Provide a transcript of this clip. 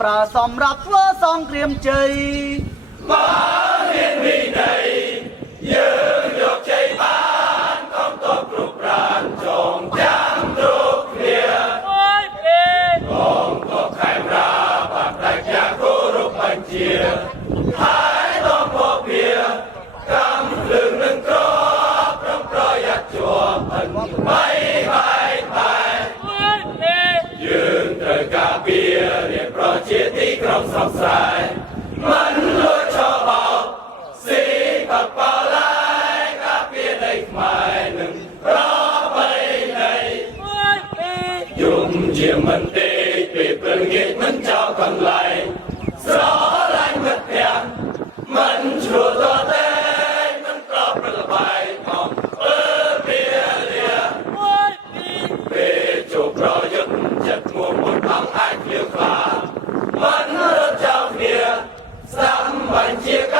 ប្រើសម្រាប់ធ្វើសង្គ្រាមជ័យមហាមានវិន័យយើងយកជ័យបានកងទ័ពគ្រប់ប្រានចងចាំគ្រប់គ្នាអូយពេកងទ័ពខេមរាបាត់ប្រាជ្ញាគោរពបញ្ជាហើយต้องพบเพียกำลึงនឹងក្រប្រំប្រយ័ត្នជាប់អិនបាយយើងត្រូវការពាររាជប្រជាទីក្រុងស្រុកស្រែមិនលួចឆោបោកស៊ីបបឡាយការពារដីខ្មែរនឹងប្របីនៃយំជាមិនទេពេលព្រឹងងាយមិនចោលកន្លែងស្រឡាញ់មិត្តភក្តិមិនឆ្លួតទេមិនក្របប្រលបែកមកពេលជួបប្រយុទ្ធចិត្តមួមុនអង្គអាចភ្លៀងខ្លាមិនរត់ចោលគ្នាស្ដាប់បញ្ជាការ